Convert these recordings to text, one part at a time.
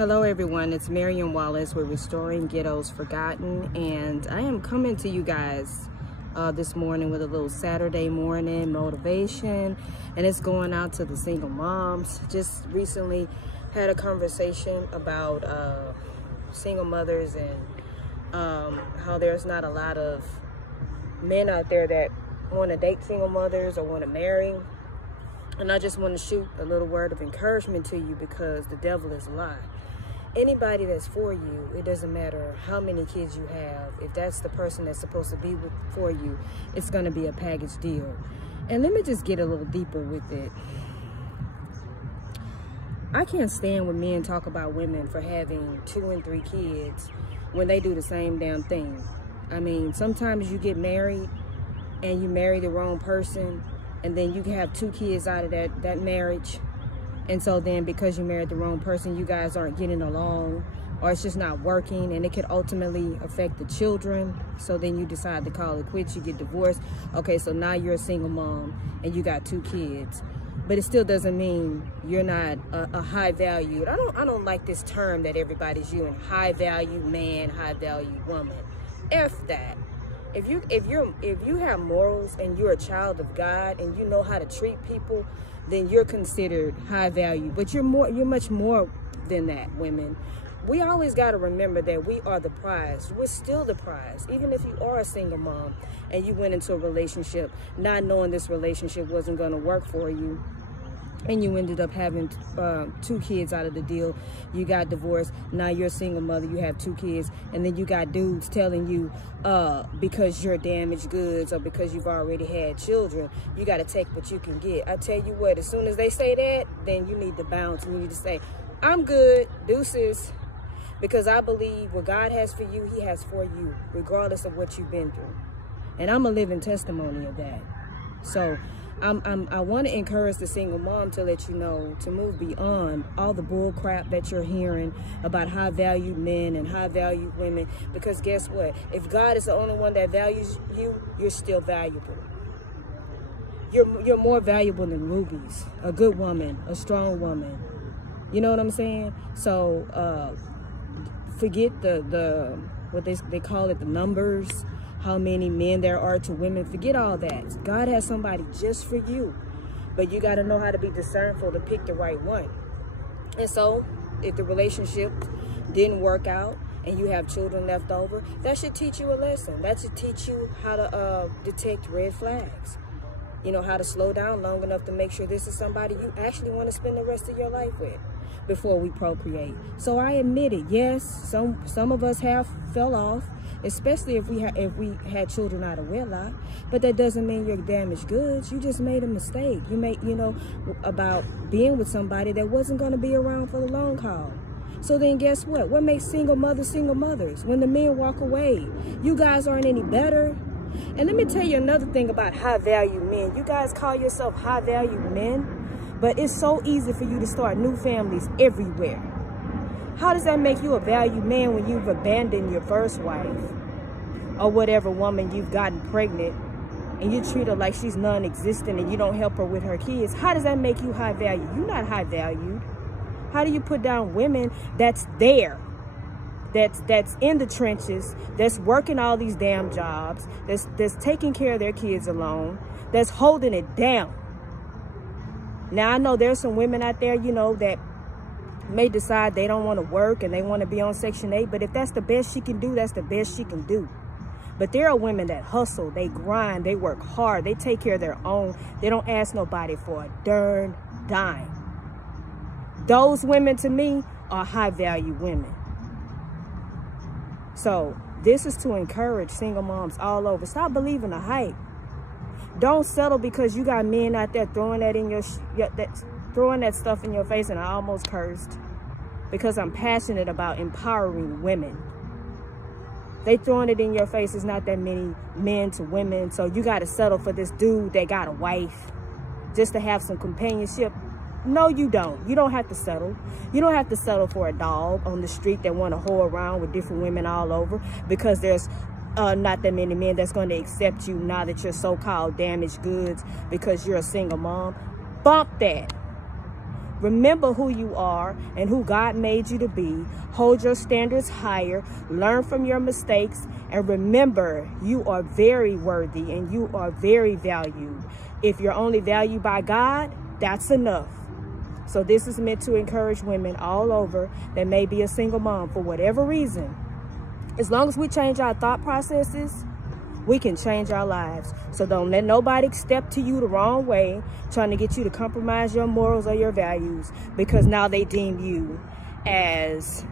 Hello everyone, it's Marion Wallace. We're restoring Ghettos Forgotten, and I am coming to you guys this morning with a little Saturday morning motivation, and it's going out to the single moms. Just recently had a conversation about single mothers and how there's not a lot of men out there that want to date single mothers or want to marry. And I just want to shoot a little word of encouragement to you, because the devil is a lie. Anybody that's for you, it doesn't matter how many kids you have. If that's the person that's supposed to be for you, it's going to be a package deal. And let me just get a little deeper with it. I can't stand when men talk about women for having 2 and 3 kids when they do the same damn thing. I mean, sometimes you get married and you marry the wrong person, and then you can have 2 kids out of that marriage. And so then because you married the wrong person, you guys aren't getting along, or it's just not working, and it could ultimately affect the children. So then you decide to call it quits, you get divorced. Okay, so now you're a single mom and you got 2 kids. But it still doesn't mean you're not a high valued. I don't like this term that everybody's using, high value man, high value woman. F that. If you have morals and you're a child of God and you know how to treat people, then you're considered high value. But you're much more than that, women. We always got to remember that we are the prize. We're still the prize. Even if you are a single mom and you went into a relationship not knowing this relationship wasn't going to work for you, and you ended up having 2 kids out of the deal, you got divorced, now you're a single mother, you have 2 kids, and then you got dudes telling you because you're damaged goods or because you've already had children, you got to take what you can get. I tell you what, as soon as they say that, then you need to bounce and you need to say, I'm good, deuces, because I believe what God has for you, he has for you, regardless of what you've been through. And I'm a living testimony of that. So I want to encourage the single mom to let you know to move beyond all the bull crap that you're hearing about high valued men and high valued women, because guess what? If God is the only one that values you, you're still valuable. You're more valuable than rubies, a good woman, a strong woman. You know what I'm saying? So forget the what they call it, the numbers, how many men there are to women. Forget all that. God has somebody just for you, but you got to know how to be discernful to pick the right one. And so if the relationship didn't work out and you have children left over, that should teach you a lesson. That should teach you how to detect red flags. You know, how to slow down long enough to make sure this is somebody you actually want to spend the rest of your life with before we procreate. So I admit it, yes, some of us have fell off, especially if we had children out of wedlock, but that doesn't mean you're damaged goods. You just made a mistake. You made, about being with somebody that wasn't going to be around for the long haul. So then guess what? What makes single mothers? When the men walk away, you guys aren't any better. And let me tell you another thing about high value men. You guys call yourself high value men, but it's so easy for you to start new families everywhere. How does that make you a valued man when you've abandoned your first wife or whatever woman you've gotten pregnant, and you treat her like she's non-existent and you don't help her with her kids? How does that make you high value? You're not high valued. How do you put down women that's there, that's in the trenches, that's working all these damn jobs, that's taking care of their kids alone, that's holding it down? Now, I know there's some women out there, that may decide they don't want to work and they want to be on Section 8, but if that's the best she can do, that's the best she can do. But there are women that hustle, they grind, they work hard, they take care of their own, they don't ask nobody for a darn dime. Those women, to me, are high value women. So this is to encourage single moms all over. Stop believing the hype. Don't settle because you got men out there throwing that in throwing that stuff in your face, and I almost cursed because I'm passionate about empowering women. They throwing it in your face. It's not that many men to women, so you got to settle for this dude that got a wife just to have some companionship. No, you don't. You don't have to settle. You don't have to settle for a dog on the street that want to whore around with different women all over, because there's not that many men that's going to accept you now that you're so-called damaged goods because you're a single mom. Bump that. Remember who you are and who God made you to be. Hold your standards higher. Learn from your mistakes. And remember, you are very worthy and you are very valued. If you're only valued by God, that's enough. So this is meant to encourage women all over that may be a single mom for whatever reason. As long as we change our thought processes, we can change our lives. So don't let nobody step to you the wrong way, trying to get you to compromise your morals or your values, because now they deem you as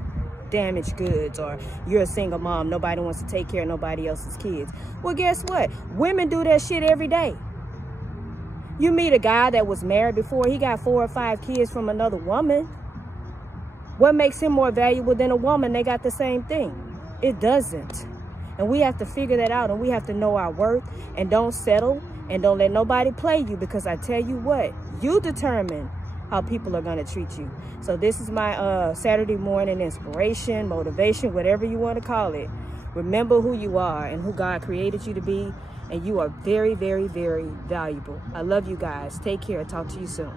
damaged goods, or you're a single mom, nobody wants to take care of nobody else's kids. Well, guess what? Women do that shit every day. You meet a guy that was married before, he got 4 or 5 kids from another woman. What makes him more valuable than a woman? They got the same thing. It doesn't. And we have to figure that out, and we have to know our worth, and don't settle, and don't let nobody play you, because I tell you what, you determine how people are going to treat you. So this is my Saturday morning inspiration, motivation, whatever you want to call it. Remember who you are and who God created you to be, and you are very, very, very valuable. I love you guys. Take care. Talk to you soon.